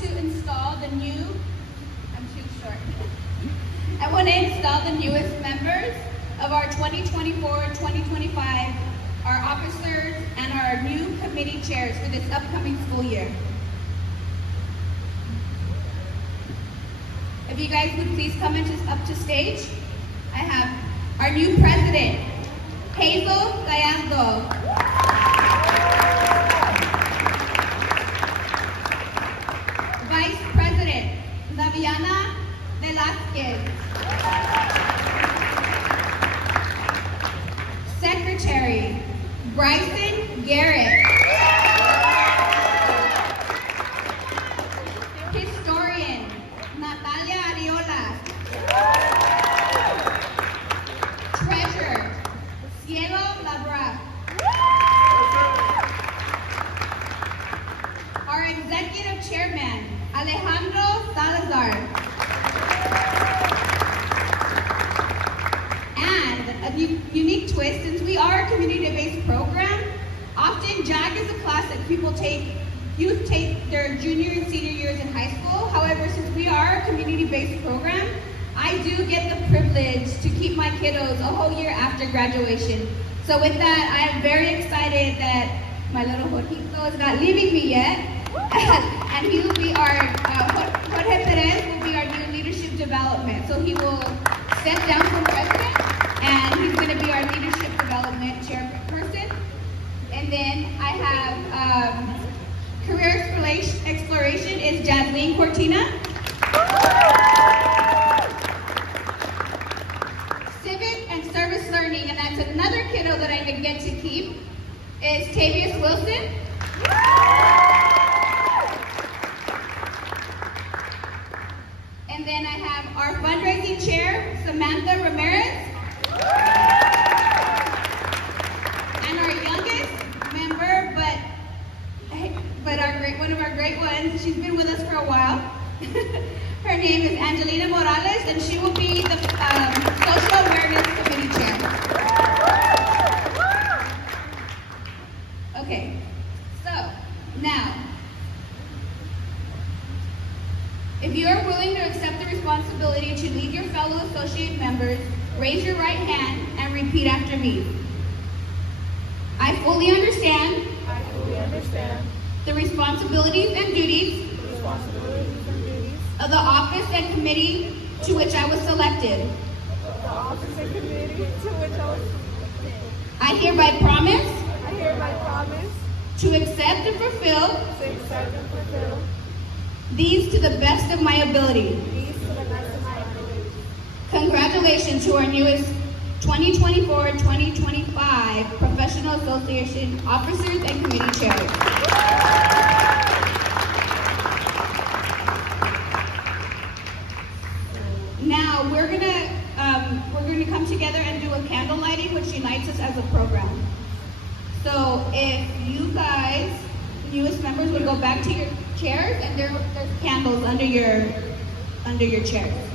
to install the new, I'm too short. I want to install the newest members of our 2024-2025, our officers and our new committee chairs for this upcoming school year. If you guys would please come up to stage. I have our new president, Hazel Gallardo. Vice President, Laviana Velasquez. Secretary, Bryson Garrett. Historian, Natalia Ariola. Treasurer, Cielo Labra. Our Executive Chairman, Alejandro Salazar. And a unique twist, since we are a community-based program, often JAG is a class that youth take their junior and senior years in high school. However, since we are a community-based program, I do get the privilege to keep my kiddos a whole year after graduation. So with that, I am very excited that my little Jorgito is not leaving me yet. And he will be our, Jorge Perez will be our new leadership development. So he will step down from president, and he's going to be our leadership development chairperson. And then I have career exploration is Jasmine Cortina. Civic and service learning, and that's another kiddo that I get to keep, is Tavius Wilson. And then I have our fundraising chair, Samantha Ramirez. And our youngest member, but one of our great ones, she's been with us for a while. Her name is Angelina Morales, and she will be the Social Awareness Committee Chair. Okay, so now, if you are willing to accept the responsibility to lead your fellow associate members, raise your right hand and repeat after me. I fully understand the responsibilities and duties of the office and committee to which I was selected. I hereby promise to accept and fulfill these to the best of my ability. Congratulations to our newest 2024-2025 Professional Association Officers and Committee Chairs. Now we're gonna come together and do a candle lighting, which unites us as a program. So if you guys, newest members, would go back to your chairs, and there's candles under your chairs.